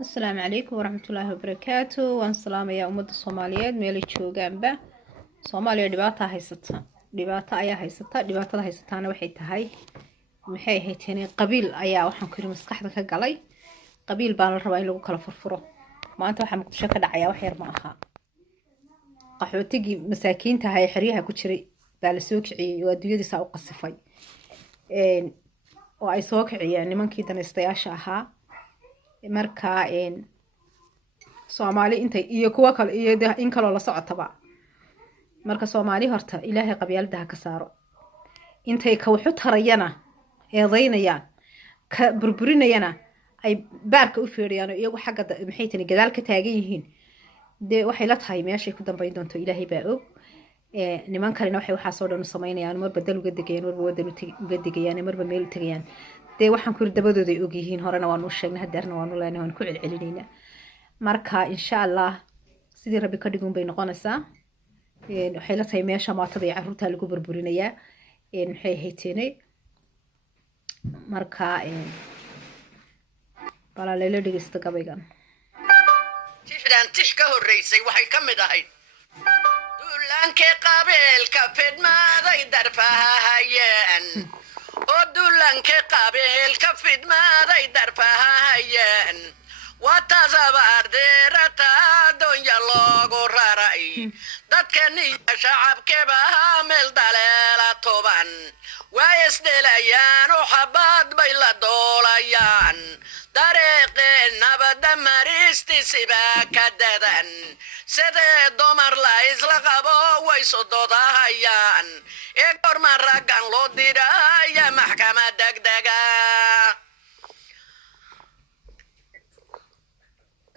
السلام عليكم ورحمة الله وبركاته وان سلام يا أمد الصوماليات ميلي جوجان با صوماليا دباتا هايستا دباتا أيا هايستا دباتا هايستا أنا وحي تهاي maxay ahayd tani qabiil ayaa waxaan ku yiri maskaxda ka galay qabiil baan la rabaa in lagu kala furfuro maanta waxa muqdisho ka dhacaya wax yar ma aha qaxootigii masaakiinta ahaa ee xeryaha ku jiray baa la soo kiciyay oo adduunyadiisa u qasifay oo ay soo kiciyeen nimankii danaystayaasha ahaa markaa Soomaali intay iyo kuwa kale iyo in kale la socotaba marka Soomaali horta Ilaahay qabyaalada ka saaro intay ka wuxuu tarayana eedaynayaan ka burburinayana ay baarka u feeriyaan iyagu xagga maxay tani gadaal ka taagan yihiin de waxay la tahay meeshay ku dambayn doonto Ilaahay baa og niman kalena waxay waxa soo dhan u sameynayaan mar badal uga degayaan mar wadan uga degayaan marba meel tagayaan de waxaan ku dabadooda ay og yihiin horena waan u sheegnay hadeerna waan u leenahay waan ku celcelinayna marka insha Allah sidii rabbi ka dhigun bay noqonaysaa waxay la tahay meesha maatada iyo carruurta lagu burburinayaa maxay hayteenay marka balaalayla dhigista gabaygan tixdan tix ka horeysay waxay ka mid ahayd duulaanka qabeelka fidmaaday darfahayeen oo duulaanka qabeelka fidmaaday darfahayeen watazabardeerata donya loogu raray dadkan iyo shacabkeba meel daleela toban way isdelayaan oo xabad bay la doolayaan dariiqeen nabadda maristiisiba ka dadan sidee dumar la isla qabo way sododahayaan ee gorma raggan loo diraya maxkamad degdega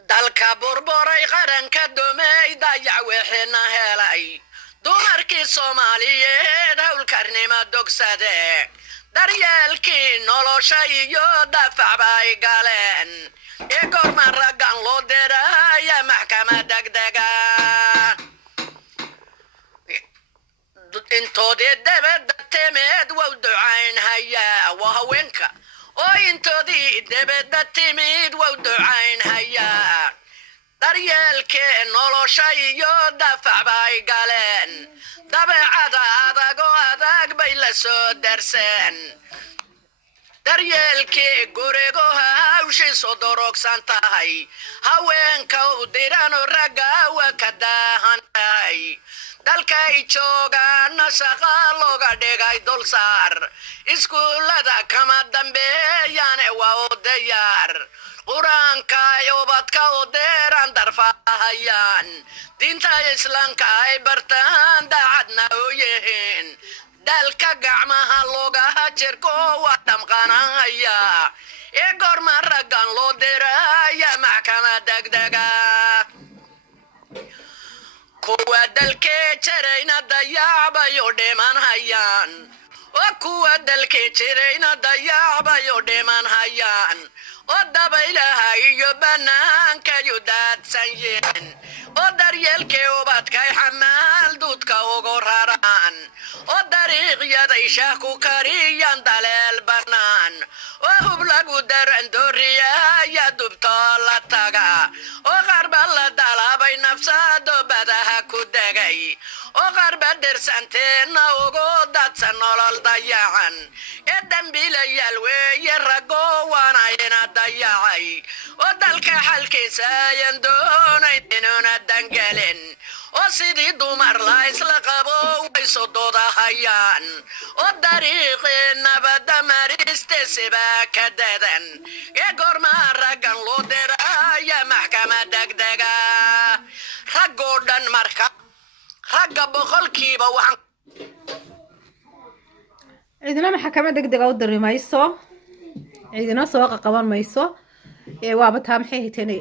dalka burburay qaranka dumay dayac wixina helay dumarkii Soomaaliyeed hawlkarnimo dogsade daryeelkii nolosha iyo dafac bay galeen ee gorma raggan loo diraya maxkamad degdega intoodii debedda timeed waa ducayn hayaa waa haweenka oo intoodii debedda timid waa ducayn hayaa daryeelkii nolosha iyo dafac bay galeen dabeecada adag oo adag bay la soo darseen daryeelkii gurigu hawshiisu durugsan tahay haweenka u diran ragga waa ka daahan tahay dalkay joogaana shaqa looga dhigay dulsaar iskuullada kama dambeeyaan waa u diyaar quraanka ubadka u deeran darfahayaan diinta islaamka ay bartaan daacadna u yihiin dalka gacmaha looga jirko waa damqanaya ee gorma raggan loo diraya maxkamad degdega kuwa dalkee jirayna dayacbayo dhiman hayaan oo kuwa dalkee jirayna dayacbayo dhiman hayaan oo dabaylaha iyo banaanka yu daadsan yihiin oo daryeelkii ubadkay xamaal duudka ugu raraan oo dariiqyaday shaah ku kariyaan daleel bannaan oo hub lagu daran dooriyaya dubtoo la taga oo qarba la dalabay nafsado badaha ku degay oo qarba dirsanteenna ugu dadsan nolol dayacan ee dambiilayaal weeye raggo waana ina dayacay oo dalka xalkiisa ayan doonayn inuuna dangelin oo sidii dumar la isla qabo way sododahayaan oo dariiqii nabadda maristiisiba ka dadan ee gorma raggan loo diraya maxkamad degdega raggoo dhan marka ragga boqolkiiba waxaan ciidana maxkamad degdega u diri mayso ciidana soo qaban mayso waaba taa maxay hayteenay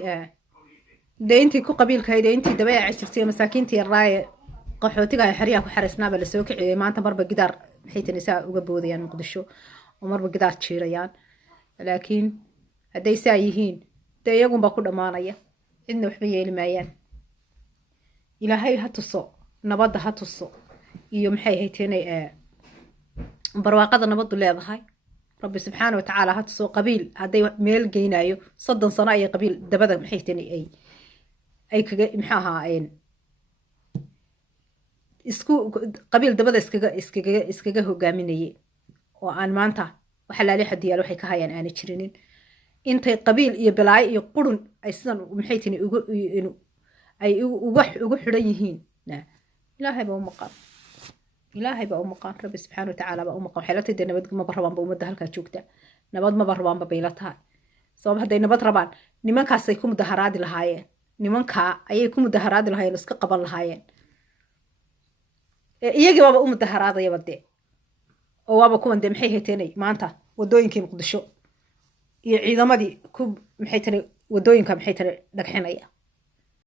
deyntii ku qabiilka deyntii dabeeca jirtay masaakiintii raaye qaxootiga ay xariya ku xareysnaaba la soo kiciyay maanta marba gidaar maxay tanaysaa uga boodayaan muqdisho oo marba gidaar jiirayaan laakiin haday saa yihiin de iyagunba ku dhamaanaya cidna waxba yeeli maayaan ilaahay ha tuso nabadda ha tuso iyo maxay hayteenay barwaaqada nabaddu leedahay rabbi subxaana watacaala ha tusoo qabiil hadday meel geynayo 30 sano ayay qabiil dabada maxay tani ay kaga maxaa ahaa isku qabiil dabada iskaga hogaaminayay oo aan maanta waxa laali xadiyaal waxay ka hayaan aana jirinin intay qabiil iyo balaayo iyo qurun ay sidan maxay tani ay ugu xidhan yihiin ilaahay baa u maqan ilaahay baa u maqan rabbi subxaana watacaala baa u maqan waxay la tahay dee nabad maba rabaanba ummadda halkaa joogta nabad maba rabaanba bay la tahay sabab hadday nabad rabaan nimankaasay ku mudaharaadi lahaayeen nimankaa ayay ku mudaharaadi lahaayeen iska qaban lahaayeen iyagii waaba u mudaharaadayaba dee oo waaba kuwan dee maxay hayteenay maanta wadooyinkii muqdisho iyo ciidamadii ku maxay tani wadooyinka maxay tani dhagxinaya